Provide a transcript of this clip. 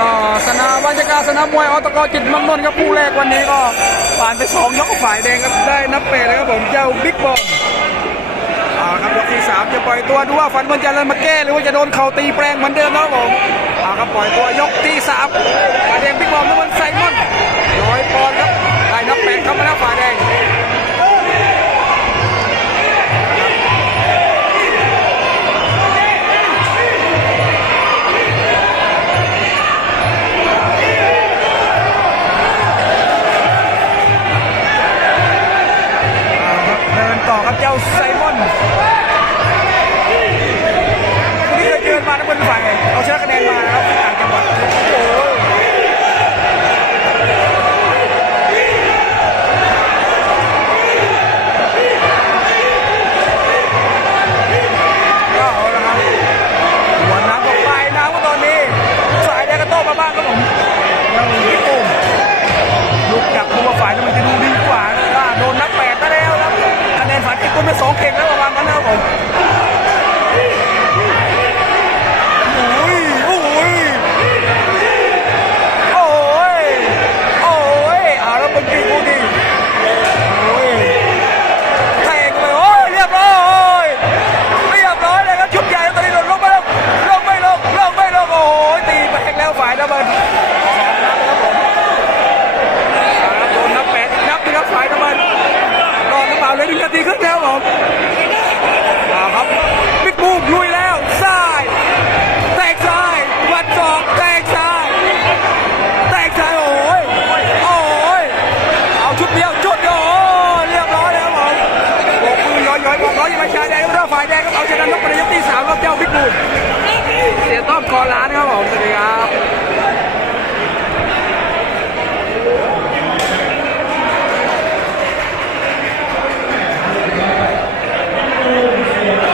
ก็สนามบรรยาการสนามมวยอตกจิตมังนนท์ครับผู้แรกวันนี้ก็ผ่านไปสองยกฝ่ายแดงครับได้นับเปรเลยครับผมเจ้าบิ๊กบอมเอาครับยกที่สามจะปล่อยตัวดูว่าฝันมันจะเลยมาแก้หรือว่าจะโดนเข่าตีแปลงเหมือนเดิมนะครับผมเอาครับปล่อยตัวยกที่สาม ครับเจ้าไซมอนคนนี้เคยเจอมานะบนฝ่ายเอาชนะคะแนนมานะครับต่างจังหวัดโอ้โหก็เอาละครับหัวน้ำกับปลายน้ำก็ตอนนี้สายแดงก็โต้มาบ้างครับผมยังพี่ตุ้มลุกจับตัวฝ่ายนั้นมันจะดูดีกว่านะว่าโดนนับแล้วมันนะครั บผม สมาชาแดนร่าฝ่ายแดงก็เอาชนะนกประยุทธ์ที่สามรอบเจ้าพิกบูลเสียต้อมคอล้านครับผมสวัสดีครับ